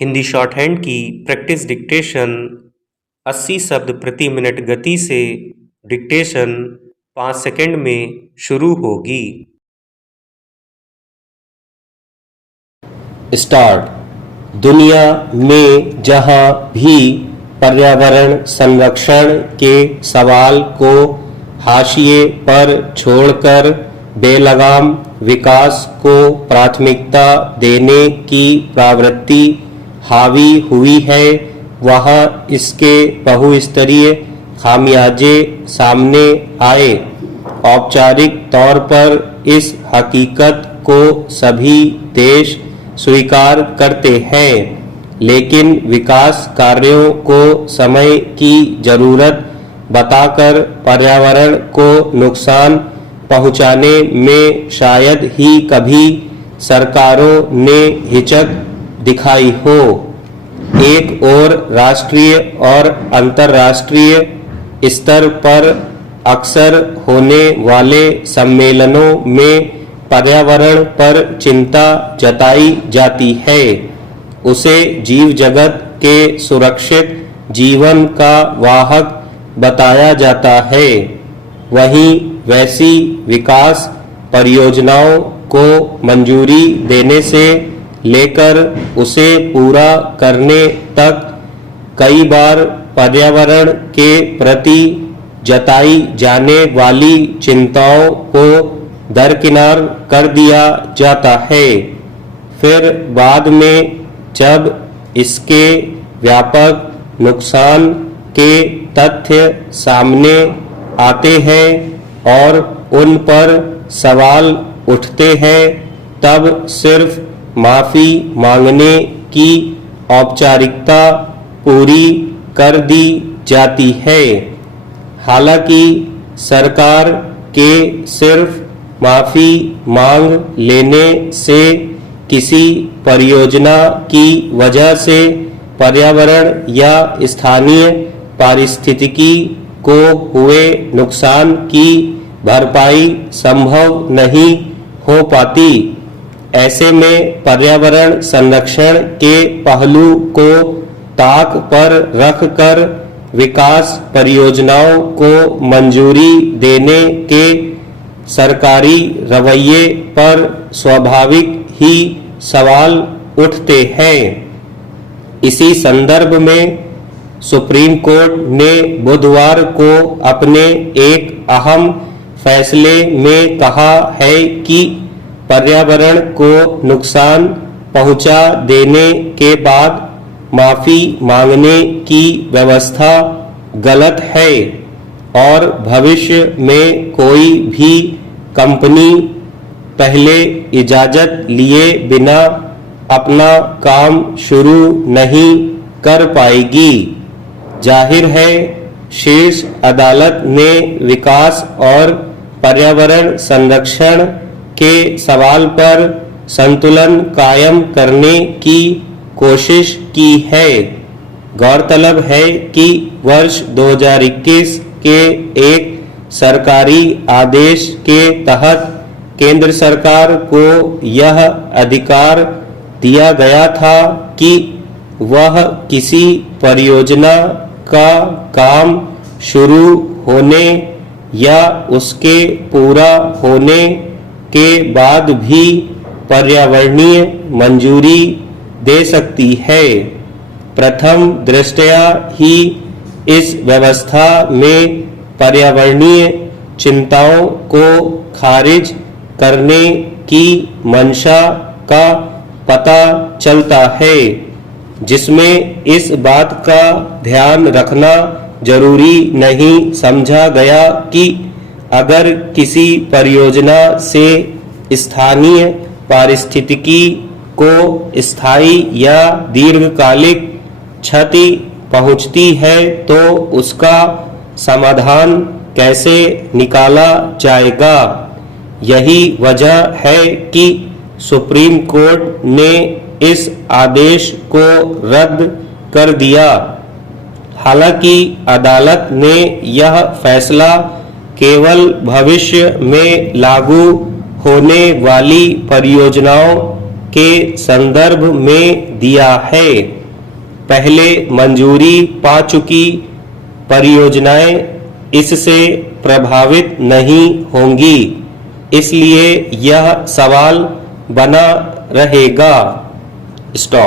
Hindi short hand की practice dictation 80 शब्द प्रति मिनट गति से डिक्टेशन 5 सेकंड में शुरू होगी। स्टार्ट। दुनिया में जहां भी पर्यावरण संरक्षण के सवाल को हाशिए पर छोड़कर बेलगाम विकास को प्राथमिकता देने की प्रवृत्ति हावी हुई है, वहां इसके बहुस्तरीय खामियाजे सामने आए। औपचारिक तौर पर इस हकीकत को सभी देश स्वीकार करते हैं, लेकिन विकास कार्यों को समय की जरूरत बताकर पर्यावरण को नुकसान पहुंचाने में शायद ही कभी सरकारों ने हिचक दिखाई हो। एक ओर राष्ट्रीय और अंतर्राष्ट्रीय स्तर पर अक्सर होने वाले सम्मेलनों में पर्यावरण पर चिंता जताई जाती है, उसे जीव जगत के सुरक्षित जीवन का वाहक बताया जाता है। वहीं वैसी विकास परियोजनाओं को मंजूरी देने से लेकर उसे पूरा करने तक कई बार पर्यावरण के प्रति जताई जाने वाली चिंताओं को दरकिनार कर दिया जाता है। फिर बाद में जब इसके व्यापक नुकसान के तथ्य सामने आते हैं और उन पर सवाल उठते हैं, तब सिर्फ माफी मांगने की औपचारिकता पूरी कर दी जाती है। हालांकि सरकार के सिर्फ माफी मांग लेने से किसी परियोजना की वजह से पर्यावरण या स्थानीय पारिस्थितिकी को हुए नुकसान की भरपाई संभव नहीं हो पाती। ऐसे में पर्यावरण संरक्षण के पहलू को ताक पर रखकर विकास परियोजनाओं को मंजूरी देने के सरकारी रवैये पर स्वाभाविक ही सवाल उठते हैं। इसी संदर्भ में सुप्रीम कोर्ट ने बुधवार को अपने एक अहम फैसले में कहा है कि पर्यावरण को नुकसान पहुंचा देने के बाद माफी मांगने की व्यवस्था गलत है और भविष्य में कोई भी कंपनी पहले इजाजत लिए बिना अपना काम शुरू नहीं कर पाएगी। जाहिर है, शीर्ष अदालत ने विकास और पर्यावरण संरक्षण के सवाल पर संतुलन कायम करने की कोशिश की है। गौरतलब है कि वर्ष 2021 के एक सरकारी आदेश के तहत केंद्र सरकार को यह अधिकार दिया गया था कि वह किसी परियोजना का काम शुरू होने या उसके पूरा होने के बाद भी पर्यावरणीय मंजूरी दे सकती है। प्रथम दृष्टया ही इस व्यवस्था में पर्यावरणीय चिंताओं को खारिज करने की मंशा का पता चलता है, जिसमें इस बात का ध्यान रखना जरूरी नहीं समझा गया कि अगर किसी परियोजना से स्थानीय पारिस्थितिकी को स्थायी या दीर्घकालिक क्षति पहुंचती है तो उसका समाधान कैसे निकाला जाएगा। यही वजह है कि सुप्रीम कोर्ट ने इस आदेश को रद्द कर दिया। हालांकि अदालत ने यह फैसला केवल भविष्य में लागू होने वाली परियोजनाओं के संदर्भ में दिया है। पहले मंजूरी पा चुकी परियोजनाएं इससे प्रभावित नहीं होंगी, इसलिए यह सवाल बना रहेगा। स्टॉप।